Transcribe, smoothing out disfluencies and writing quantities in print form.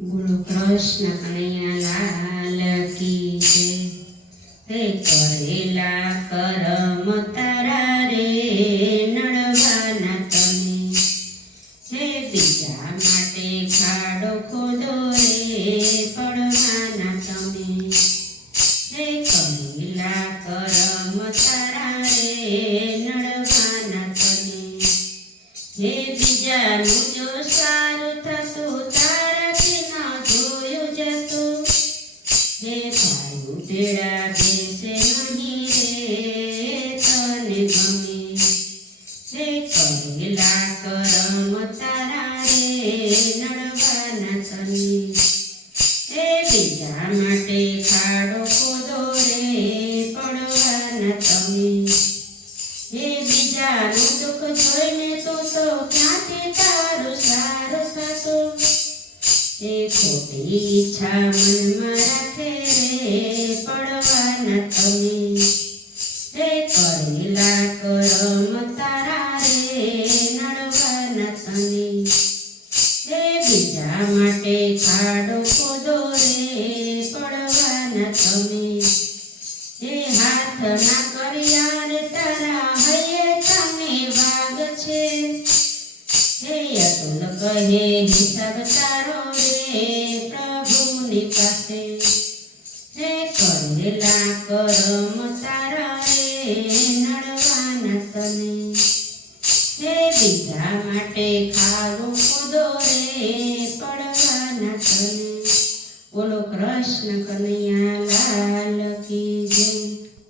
બોલો કૃષ્ણ કનૈયા લાલ કી જય। હે કરેલા કરમ તારા રે નડવાના તમે, હે બીજા માટે ખાડો ખોદો રે પડવાના તમે, હે કરેલા કરમ તારા રે નડવાના તમે, હે બીજાનું જો સારું થતું હે ભાઈ તેડા બેસે નહીં રે તને ગમે, હે કરેલા કરમ તારા રે નડવાના તમે, હે બીજા માટે ખાડો ખોદો રે પડવાના તમે, હે બીજાનું દુઃખ જોઈને તો ક્યાંથી તારું સારું થતું, હે ખોટી ઈચ્છા મનમાં રાખે રે પડવાના તમે, હે કરેલા કરમ તારા રે નડવાના તમે, હે બીજા માટે ખાડો ખોદો રે પડવાના તમે, હે હાથ ના કર્યા રે તારા હૈયે તમે વાગ છે, હે અતુલ કહે હિસાબ તારો પ્રભુની પાસે, હે કરેલા કરમ તારા રે નડવાના તમે, હે બીજા માટે ખાડો ખોદો રે પડવાના તમે। બોલો કૃષ્ણ કનૈયા।